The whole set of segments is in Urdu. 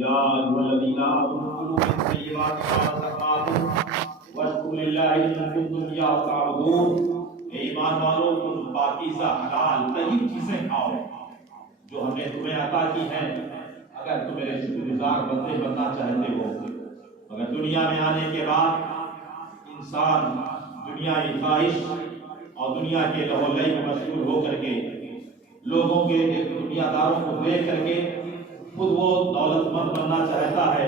یا ایھا الذین آمنوا کلوا من طیبات ما رزقناکم واشکروا للہ ان کنتم ایاہ تعبدون۔ اے ایمان والو، تم پاکیزہ حلال طیب چیزیں کھاؤ جو ہم نے تمہیں عطا کی ہیں، اگر تم میرے شکر گزار بندے بننا چاہتے ہو۔ مگر دنیا میں آنے کے بعد انسان دنیائی خواہش اور دنیا کے لہو لہی میں مشغول ہو کر کے، لوگوں کے دنیا داروں کو دیکھ کر کے خود وہ دولت مند بننا چاہتا ہے،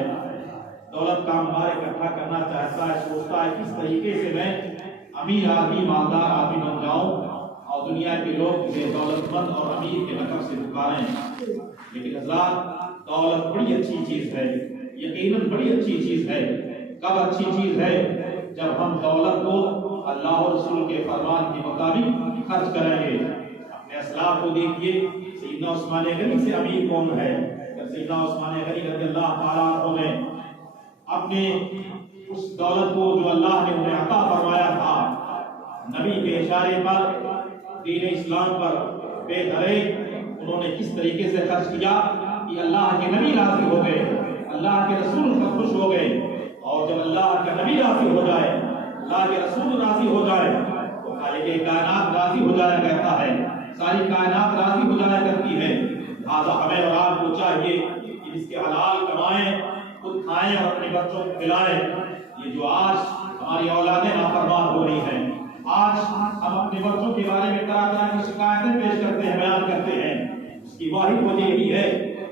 دولت کا انبار اکٹھا کرنا چاہتا ہے، سوچتا ہے کس طریقے سے میں امیر آدمی مالدار آدمی بن جاؤں اور دنیا کے لوگ مجھے دولت مند اور امیر کے لقب سے پکاریں۔ لیکن حضرات، دولت بڑی اچھی چیز ہے، یقیناً بڑی اچھی چیز ہے۔ کب اچھی چیز ہے؟ جب ہم دولت کو اللہ اور رسول کے فرمان کے مطابق خرچ کریں گے۔ اپنے اسلاف کو دیکھیے، سیدنا عثمان غنی سے امیر کون ہے؟ سیدنا عثمان غنی رضی اللہ تعالیٰ عنہ نے اپنے اس دولت کو جو اللہ نے انہیں عطا فرمایا تھا، نبی کے اشارے پر، دین اسلام پر بے دھرے انہوں نے کس طریقے سے خرچ کیا کہ اللہ کے نبی راضی ہو گئے، اللہ کے رسول پر خوش ہو گئے۔ اور جب اللہ کا نبی راضی ہو جائے، اللہ کے رسول راضی ہو جائے تو خالق کائنات راضی ہو جایا کرتا ہے، ساری کائنات راضی ہو جایا کرتی ہے۔ لہٰذا ہمیں اور آپ کو چاہیے کہ اس کے حلال کمائیں، خود کھائیں اور اپنے بچوں کو کھلائیں۔ یہ جو آج ہماری اولادیں نافرمان ہو رہی ہیں، آج ہم اپنے بچوں کے بارے میں طرح طرح کی شکایتیں پیش کرتے ہیں، بیان کرتے ہیں، اس کی واحد وجہ یہی ہے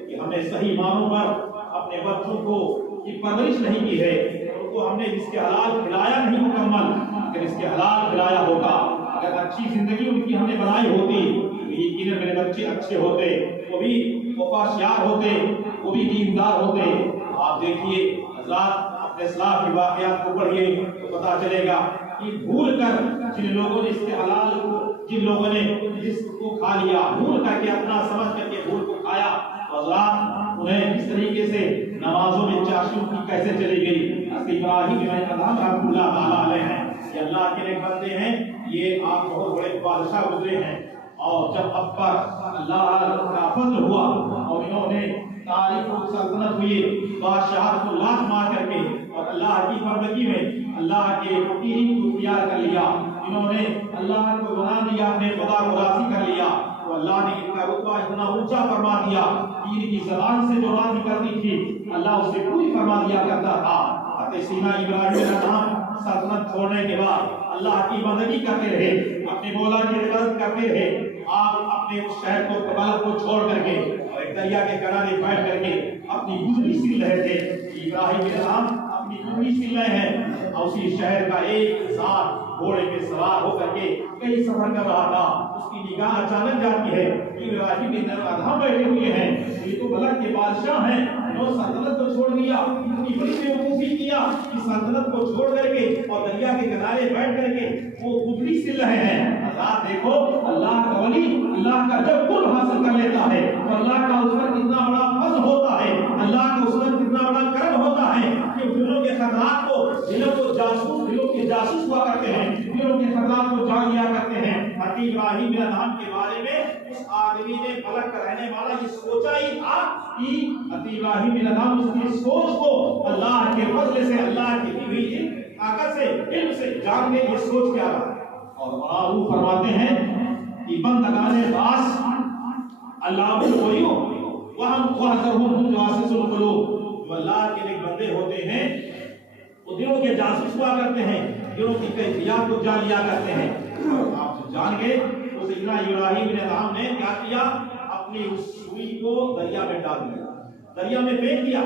کہ ہم نے صحیح معنوں پر اپنے بچوں کو کی پرورش نہیں کی ہے، ان کو ہم نے اس کے حلال کھلایا نہیں مکمل۔ اگر اس کے حلال کھلایا ہوتا، اگر اچھی زندگی ان کی ہم نے بنائی ہوتی تو یقیناً میرے بچے اچھے ہوتے، وہ بھی وفاشیار ہوتے، وہ بھی دیندار ہوتے۔ آپ دیکھیے حضرات، اپنے اسلاف کے واقعات کو پڑھیے تو پتا چلے گا کہ بھول کر جن لوگوں نے اس کے حلال کو، جن لوگوں نے رزق کو کھا لیا، بھول کر کے اپنا سمجھ کر کے بھول کو کھایا، حضرات انہیں کس طریقے سے نمازوں میں چاشنی کی کیسے چلی گئی۔ حضرت ابراہیم علیہ السلام رحمۃ اللہ تعالیٰ علیہ ہیں، یہ اللہ کے نیک بندے ہیں، یہ آپ بہت بڑے بادشاہ گزرے ہیں، اور جب اب پر اللہ کا فضل ہوا اور انہوں نے تاریخ و سلطنت ہوئی، بادشاہت کو لات مار کر کے اور اللہ کی بندگی میں اللہ کے دین کو اختیار کر لیا، انہوں نے اللہ کو بنا دیا، اپنے خدا کو راضی کر لیا، تو اللہ نے ان کا رتبہ اتنا اونچا فرما دیا، دین کی زبان سے جو بات نکلتی تھی اللہ اسے پوری فرما دیا کرتا تھا۔ حضرت سیدنا ابراہیم علیہ السلام سلطنت چھوڑنے کے بعد اللہ کی بندگی کرتے رہے، اپنے مولا کی عبادت کرتے رہے۔ آپ اپنے اس شہر کو قبالت کو چھوڑ کر کے اور ایک دریا کے کنارے بیٹھ کر کے اپنی گزری سن رہے تھے۔ ابراہیم علیہ السلام اپنی گزری سن رہے ہیں اور اسی شہر کا ایک انسان گھوڑے پہ سوار ہو کر کے کئی سفر کر رہا تھا، اس کی نگاہ اچانک جاتی ہے کہ ابراہیم کے ادھم بیٹھے ہوئے ہیں، یہ تو ملک کے بادشاہ ہیں، انہوں سلطنت کو چھوڑ دیا، اتنی بڑی بیوقوفی کیا کہ سلطنت کو چھوڑ کر کے اور دریا کے کنارے بیٹھ کر کے وہ گزری سن رہے ہیں۔ حضرات دیکھو، اللہ کا ولی اللہ کا جب قرب حاصل کر لیتا ہے تو اللہ کا اس پر کتنا بڑا فضل ہوتا ہے، اللہ کا اس پر کتنا بڑا کرم ہوتا ہے کہ دلوں کے خطرات کو، دلوں کے جاسوس ہوا کرتے ہیں، دلوں کے خطرات کو جان لیا کرتے ہیں۔ حضرت ابراہیم علیہ السلام کے بارے میں اس آدمی نے ملک کا رہنے والا یہ سوچا ہی تھا کہ حضرت ابراہیم علیہ السلام اس کی سوچ کو اللہ کے فضل سے، اللہ کی دی ہوئی طاقت سے، علم سے جان لے، یہ سوچ کیا رہا ہے۔ اور وہ فرماتے ہیں کہ بندگان باس اللہ کو وَحَذَرْهُمْ جَوَاسِسُ الْقُلُوبِ، جو اللہ کے نیک بندے ہوتے ہیں وہ دلوں کے جاسوس ہوا کرتے ہیں، دلوں کی کیفیات کو جان لیا کرتے ہیں۔ آپ جب جان گئے تو سیدنا ابراہیم علیہ السلام نے کیا کیا؟ اپنی اس سوئی کو دریا میں ڈال دیا، دریا میں پھینک دیا۔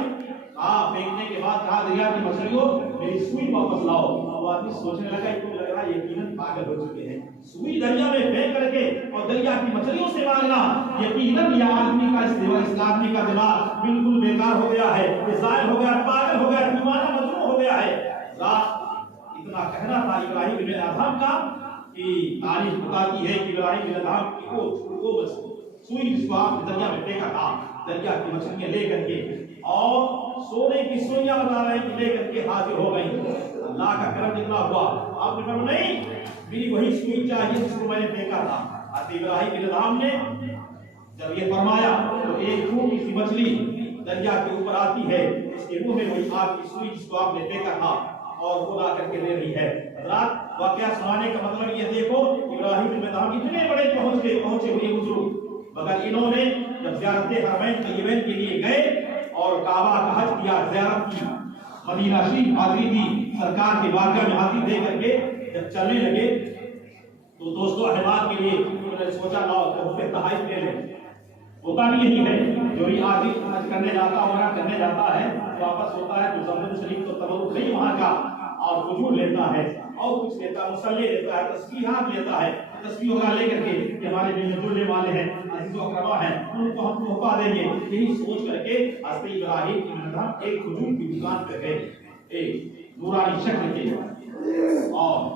پھینکنے کے بعد کہا دریا کی مچھلیوں میری سوئی واپس لاؤ۔ وہ آدمی سوچنے لگا، ان کو لگ رہا یقیناً پاگل ہو چکے ہیں، سوئی دریا میں پھینک کر کے اور دریا کی مچھلیوں سے مانگنا، یقیناً یہ آدمی کا اس آدمی کا دماغ بالکل بیکار ہو گیا ہے، ظاہر ہو گیا، پاگل ہو گیا، دیوانہ مجنون ہو گیا ہے۔ اتنا کہنا تھا ابراہیم علیہ السلام کا کہ تاریخ بتاتی ہے کہ ابراہیم علیہ السلام کی وہ سوئی جس کو آپ دریا میں پھینکا تھا، دریا کی مچھلیاں لے کر کے اور سونے کی سوئیاں بتا رہے ہیں کہ لے کر کے حاضر ہو گئی۔ اللہ کا کرم جتنا ہوا، آپ نے کہا نہیں، میری وہی سوئی چاہیے جس کو میں نے پھینکا تھا۔ حضرت ابراہیم علیہ السلام نے جب یہ فرمایا تو ایک چھوٹی سی مچھلی دریا کے اوپر آتی ہے، اس کے منہ میں وہی آگ کی سوئی جس کو آپ نے دیکھا تھا اور وہ لا کر کے دے رہی ہے۔ حضرات واقعہ سنانے کا مطلب یہ دیکھو، ابراہیم بن ادہم اتنے بڑے پہنچے ہوئے بزرگ، مگر انہوں نے جب زیارت حرمین طیبین کے لیے گئے اور کعبہ کا حج کیا، زیارت کی، مدینہ شریف حاضری دی، سرکار کی بارگاہ میں حاضری دے کر کے جب چلنے لگے تو دوستوں احباب کے لیے انہوں نے سوچا لاؤ تحفے تحائف لے لیں۔ ہوتا بھی یہی ہے، جو بھی آدمی حج کرنے جاتا عمرہ کرنے جاتا ہے واپس ہوتا ہے تو زمزم شریف تو تبرک نہیں وہاں کا، اور کھجور لیتا ہے اور کچھ لیتا ہے، مصلی لیتا ہے، تسبیحات لیتا ہے، تسبیح وغیرہ لے کر کے کہ ہمارے جو جڑنے والے ہیں عزیز و اقربا ہیں ان کو ہم تحفہ دیں گے۔ یہی سوچ کر کے حضرت ابراہیم بن ادہم ایک کھجور کی دکان پہ گئے، ایک نورانی شکل کے اور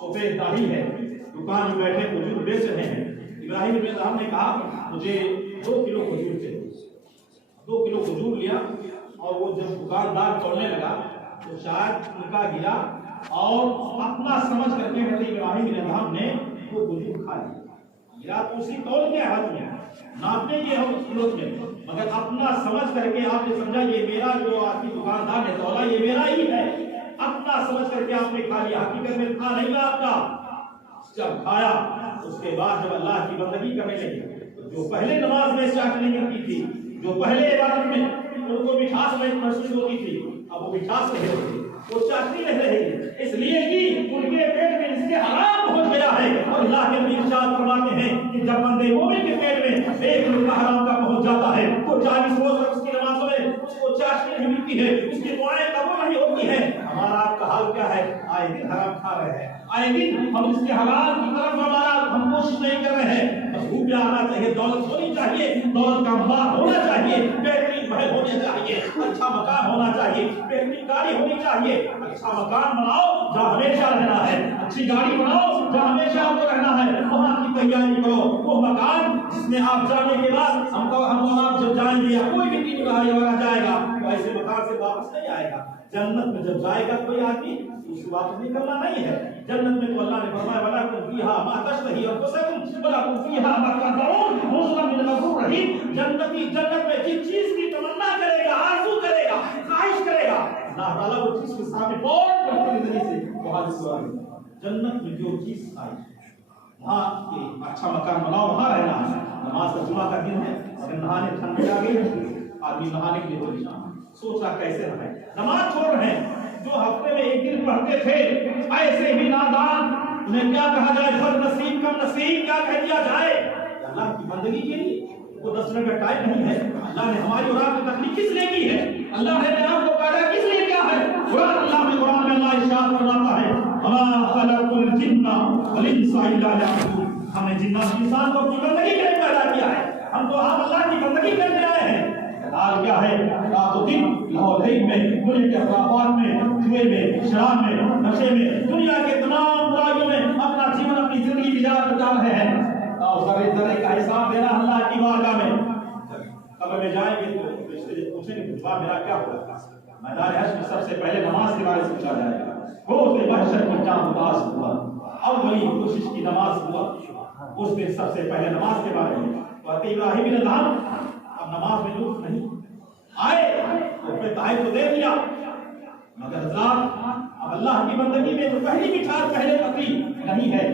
سفید داڑھی ہے، دکان میں بیٹھے کھجور بیچ رہے ہیں۔ ابراہیم بن ادہم نے کہا مجھے 2 کلو کھجور چاہیے۔ 2 کلو کھجور لیا اور وہ جب دکاندار تولنے لگا تو شاید ان کا گرا اور اپنا سمجھ کر کے حضرت ابراہیم بن ادہم نے وہ کھجور کھا لیا۔ گرا تو اسی تول کے ہاتھ میں ناپنے کے ہم کلو میں، مگر اپنا سمجھ کر کے آپ نے سمجھا یہ میرا، جو آپ کی دکاندار نے تولا یہ میرا ہی ہے، اپنا سمجھ کر کے آپ نے کھا لیا، حقیقت میں تھا نہیں آپ کا۔ جب کھایا اس کے بعد جب اللہ کی بندگی کرنے لگے، جو پہلے نماز میں چاٹنے کرتی تھی، جو پہلے عبادت میں ان کو مٹھاس محسوس ہوتی تھی، اب وہ مٹھاس نہیں ہوتی، وہ چاشنی نہیں رہے گی، اس لیے کہ ان کے پیٹ میں اس کے حرام پہنچ گیا ہے۔ اور اللہ کے نبی ارشاد فرماتے ہیں کہ جب بندے مومن کے پیٹ میں ایک لقمہ حرام کا پہنچ جاتا ہے تو 40 روز تک اس کی نمازوں میں اس کو چاشنی نہیں ملتی ہے، اس کی دعائیں قبول نہیں ہوتی ہیں۔ ہمارا آپ کا حال کیا ہے؟ آئے دن حرام کھا رہے ہیں، آئے دن ہم اس کے حلال کی طرف ہم کوشش نہیں کر رہے ہیں۔ خوب بھی آنا چاہیے، دولت ہونی چاہیے، دولت کا مال ہونا چاہیے، بہترین محل ہونے چاہیے، اچھا مکان ہونا چاہیے، بہترین گاڑی ہونی چاہیے۔ اچھا مکان بناؤ جہاں ہمیشہ رہنا ہے، اچھی گاڑی بناؤ جہاں ہمیشہ آپ کو رہنا ہے، وہاں کی تیاری کرو۔ وہ مکان جس میں آپ جانے کے بعد ہم آپ جب جائیں گے یا کوئی بھی تین بہاری والا جائے گا تو ایسے مکان سے واپس نہیں آئے گا۔ جنت میں جب جائے گا کوئی آدمی اس کو واپس نکلنا نہیں ہے۔ جنت میں تو اللہ نے فرمایا وَلَكُمْ فِيهَا مَا تَشْتَهِي أَنفُسُكُمْ وَلَكُمْ فِيهَا مَا تَدَّعُونَ نُزُلًا مِنْ غَفُورٍ رَحِيمٍ۔ جنتی جنت میں جس چیز کی تمنا کرے گا، آرزو کرے گا، خواہش کرے گا، اللہ تعالیٰ وہ چیز کے سامنے فوراً کرنے کے ذریعے سے وہ حاضر ہوا ہے۔ جنت میں جو چیز آئی وہاں اچھا مکان بناؤ، وہاں رہنا ہے۔ نماز کا جمعہ کا دن ہے، اگر نہانے ٹھنڈ آ گئی آدمی نہانے کے لیے پریشان سوچ رہا کیسے رہے، نماز چھوڑ رہے ہیں۔ جو ہفتے میں ایک دن پڑھتے تھے ایسے بھی نادان، انہیں کیا کہا جائے؟ بد نصیب کم نصیب کیا کہہ دیا جائے؟ اللہ کی بندگی کے لیے وہ 10 منٹ کا ٹائم نہیں ہے۔ اللہ نے ہماری اور آپ کی تخلیق کس لیے کی ہے؟ اللہ نے آپ کو پیدا کس لیے کیا ہے؟ قرآن اللہ میں قرآن میں اللہ ارشاد فرماتا ہے وَمَا خَلَقْتُ الْجِنَّ وَالْإِنسَ إِلَّا لِيَعْبُدُونِ۔ ہم نے جنات اور انسان کو اپنی بندگی کے لیے پیدا کیا ہے، ہم تو آپ اللہ کی بندگی کرنے آئے ہیں۔ حال کیا ہے؟ رات و دن لاہور میں، دنیا کے اخرافات میں، جوئے میں، شراب میں، نشے میں، دنیا کے تمام برائیوں میں اپنا جیون اپنی زندگی گزار رہے ہیں اور ذرے ذرے کا حساب دینا اللہ کی بارگاہ میں۔ قبر میں جائیں گے تو پوچھیں گے جواب میرا کیا ہوگا؟ میدان حشر میں سب سے پہلے نماز کے بارے میں پوچھا جائے گا۔ روز محشر میں جان اداس ہوا، اولی کوشش کی نماز ہوا، اس دن سب سے پہلے نماز کے بارے میں۔ اور ابراہیم بن ادہم اب نماز میں لطف نہیں آئے تو پھر تحائف تو دے دیا، مگر حضرات اب اللہ کی بندگی میں تو پہلی مٹھاس پہلے پکڑی نہیں ہے۔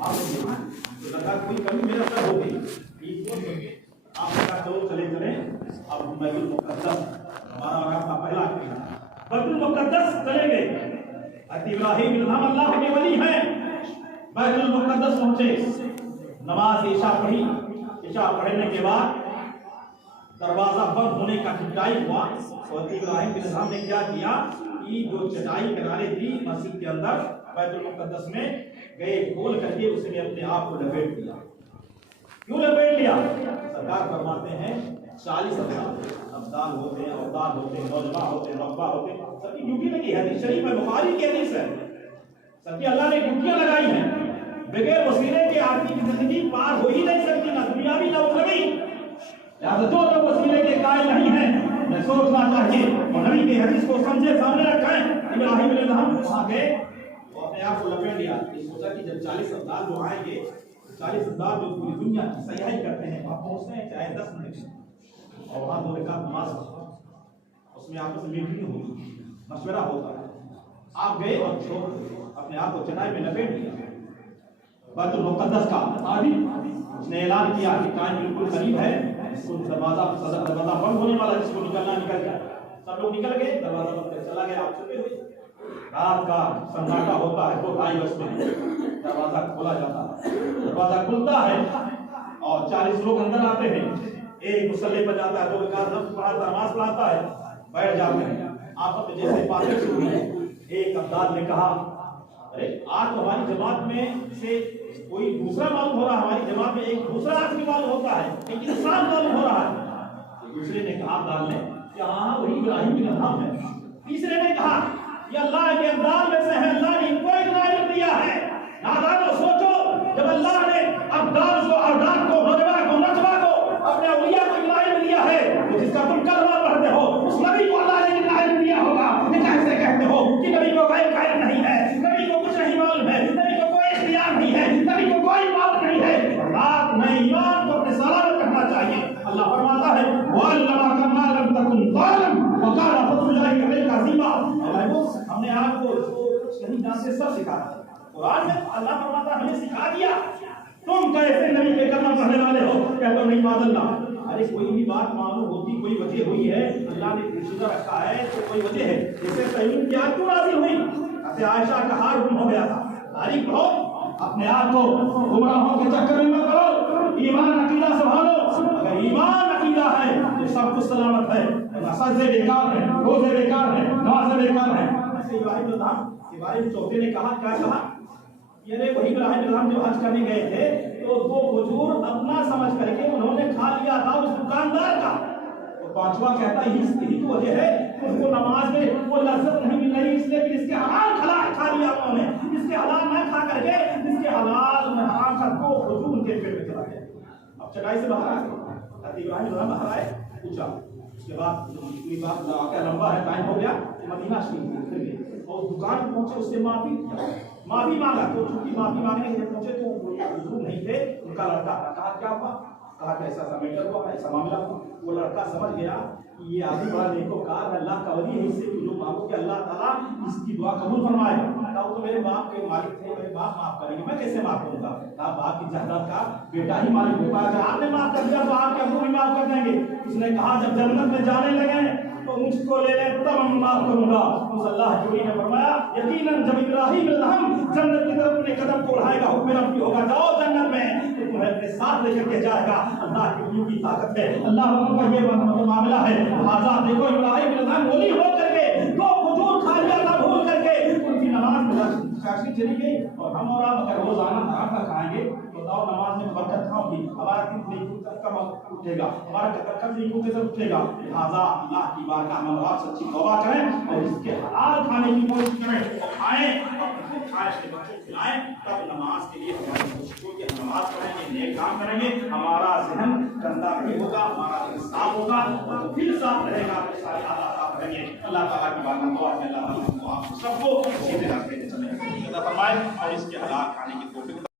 آپ نے لگا کوئی کمی میرا سر ہو گئی، آپ نے کہا چلو چلے چلے اب بیت المقدس ہمارا اور آپ کا پہلا بیت المقدس چلے گئے۔ ابراہیم بن ادہم اللہ کے ولی ہیں، بیت المقدس پہنچے، نماز عشاء پڑھی، عشاء پڑھنے کے بعد دروازہ بند ہونے کا ٹھٹائی ہوا اور ابراہیم بن ادہم نے کیا کیا کہ جو چٹائی کنارے تھی مسجد کے اندر بیت المقدس میں گئے، کھول کر کے اس نے اپنے آپ کو لپیٹ دیا۔ کیوں لپیٹ لیا؟ سرکار فرماتے ہیں 40 ابدال ہوتے ہیں، اوتاد ہوتے ہیں، نوجوان ہوتے ہیں، رقبہ ہوتے ہیں، سب کی ڈیوٹی لگی ہے۔ حدیث شریف میں بخاری کی حدیث ہے، سب کی اللہ نے ڈیوٹیاں لگائی ہیں۔ بغیر وسیلے کے آدمی کی زندگی پار ہو ہی نہیں سکتی، نہ دنیاوی نہ اخروی۔ لہٰذا جو لوگ وسیلے کے قائل نہیں ہیں انہیں سوچنا چاہیے اور نبی کی حدیث کو سمجھے سامنے رکھیں۔ ابراہیم بن ادہم وہاں گئے اور اپنے آپ کو لپیٹ لیا، سوچا کہ جب 40 ابدال جو آئیں گے، 40 ابدال جو پوری دنیا کی سیاحی کرتے ہیں وہاں پہنچتے ہیں چاہے 10 منٹ اور وہاں 2 رکعت نماز اس میں آپس میں میٹنگ ہوتی ہے، مشورہ ہوتا ہے. آپ گئے اور چھوڑ اپنے آپ کو چنائی میں لپیٹ دیا. بیت المقدس کا آدمی اس نے اعلان کیا کہ ٹائم بالکل قریب ہے، اس کو دروازہ بند ہونے والا، جس کو نکلنا نکل جائے. سب لوگ نکل گئے، دروازہ بند کر چلا گیا. آپ چھپے ہوئے. رات کا سناٹا ہوتا ہے، 2-2:30 بجے دروازہ کھولا جاتا ہے. دروازہ کھلتا ہے اور 40 لوگ اندر آتے ہیں. ایک مصلی پر جاتا ہے، 2 رکعت نماز پڑھاتا ہے، بیٹھ جاتے ہیں. آپس میں جیسے باتیں شروع ہوئی. ایک عبدال نے کہا ارے آج تو ہماری جماعت میں سے کوئی دوسرا معلوم ہو رہا ہے، ہماری جماعت میں ایک دوسرا آدمی معلوم ہوتا ہے، ایک انسان معلوم ہو رہا ہے. دوسرے نے کہا عبدال نے کہ ہاں وہی ابراہیم بن ادھم ہے. تیسرے نے کہا یہ اللہ کے عبدال میں سے ہے، اللہ نے ان کو اتنا علم دیا ہے. نادانو سوچو، جب اللہ نے عبدال کو، ارداد کو، رجوع کو، نجوہ کو، اپنے اولیاء کو اتنا علم دیا ہے، تو جس کا تم کلمہ پڑھتے ہو اس نبی کو اللہ نے اتنا علم دیا ہوگا. یہ کیسے کہتے ہو کہ نبی کو غیب کا علم نہیں ہے، نبی کو کچھ نہیں معلوم ہے، نبی کو کوئی اختیار نہیں ہے، نبی کو کوئی بات نہیں ہے. رات میں ایمان کو اپنے سلامت رکھنا چاہیے. اللہ فرماتا ہے وَعَلَّمَكَ مَا لَمْ تَكُنْ تَعْلَمْ وَكَانَ فَضْلُ اللَّهِ عَلَيْكَ عَظِيمًا. ہم نے آپ کو نہیں جانتے سب سکھایا. قرآن میں اللہ فرماتا ہے ہمیں سکھا دیا. تم کیسے نبی کے کلمہ پڑھنے والے ہو کہتے ہو نہیں معاذ اللہ. ارے کوئی بھی بات معلوم ہوتی، کوئی وجہ ہوئی ہے، اللہ نے پوشیدہ رکھا ہے تو کوئی وجہ ہے. جیسے تیمم کی آیت کیوں نازل ہوئی؟ حضرت عائشہ کا ہار گم ہو گیا تھا. تاریخ پڑھو، اپنے آپ کو گمراہوں کے چکر میں مت کرو، ایمان عقیدہ سنبھالو. اگر ایمان عقیدہ ہے تو سب کچھ سلامت ہے. سجدے بیکار ہیں، روزے بیکار ہیں، نمازیں بیکار ہیں. ایسے ابراہیم الدھام کے بارے میں چوتھے نے کہا، کیا کہا؟ یہ وہی ابراہیم الدھام جو حج کرنے گئے تھے تو 2 کھجور اپنا سمجھ کر کے انہوں نے کھا لیا تھا اس دکاندار کا. اور 5واں کہتا ہے یہی تو وجہ ہے اس کو نماز میں وہ لذت نہیں مل رہی، اس لیے کہ اس کے حلال کھا لیا انہوں نے. اس کے حلال نہ کھا کر کے اس کے حلال میں حرام کا 2 کھجور ان کے پیٹ میں چلا گیا. اب چٹائی سے باہر آ گئے. ابراہیم الدھام باہر آئے، پوچھا. اس کے بعد پوری بات واقعہ لمبا ہے، ٹائم ہو گیا. مدینہ شریف پھر گئے اور دکان پہنچے، اس سے معافی مانگا. تو چونکہ معافی مانگنے کے لیے پہنچے تو حضور نہیں تھے، ان کا لڑکا تھا. کہا کیا ہوا؟ کہا کہ ایسا میٹر ہوا، ایسا معاملہ ہوا. وہ لڑکا سمجھ گیا کہ یہ آدمی بڑا نیکوکار ہے، اللہ کا ولی ہے، اس سے جو مانگو کہ اللہ تعالیٰ اس کی دعا قبول فرمائے. کہا وہ تو میرے باپ کے مالک تھے، میرے باپ معاف کریں گے، میں کیسے معاف کروں گا؟ کہا باپ کی جائیداد کا بیٹا ہی مالک ہوگا، اگر آپ نے معاف کر دیا تو آپ کے ابو بھی معاف کر دیں گے. اس نے کہا جب جنت میں جانے لگے تو مجھ کو لے لیں تب ہم معاف کروں گا. اس اللہ کے ولی نے فرمایا یقیناً جب ابراہیم الہم جنت کی طرف اپنے قدم کو اڑائے گا، حکم رب کی ہوگا جاؤ جنت میں، تو تمہیں اپنے ساتھ لے کر کے جائے گا. اللہ کے ولی کی طاقت ہے، اللہ کا یہ معاملہ ہے. لہٰذا دیکھو ابراہیم الہم ولی ہو کر کے 2 کھجور کھا لیا تھا بھول کر کے، ان کی نماز میں شاشی چلی گئی. اور ہم اور آپ اگر روزانہ حرام کا کھائیں گے تو داؤ نماز میں برکت کہاں ہوگی؟ ہمارا کتنے کم اٹھے گا، ہمارا قدر نیکو کے ساتھ اٹھے گا. لہٰذا اللہ کی بارگاہ میں آپ سچی توبہ کریں اور اس کے حلال کھانے کی کوشش کریں اور کھائیں اور خود کھائیں، اپنے بچوں کو کھلائیں. تب نماز کے لیے ہماری کوشش ہوگی، ہم نماز پڑھیں گے، نیک کام کریں گے، ہمارا ذہن گندا نہیں ہوگا، ہمارا دل صاف ہوگا اور دل صاف رہے گا، اپنے سارے حالات صاف رہیں گے. اللہ تعالیٰ کی بارگاہ میں دعا ہے اللہ تعالیٰ کو آپ سب کو اسی طرح سے چلیں فرمائے اور اس کے حلال کھانے کی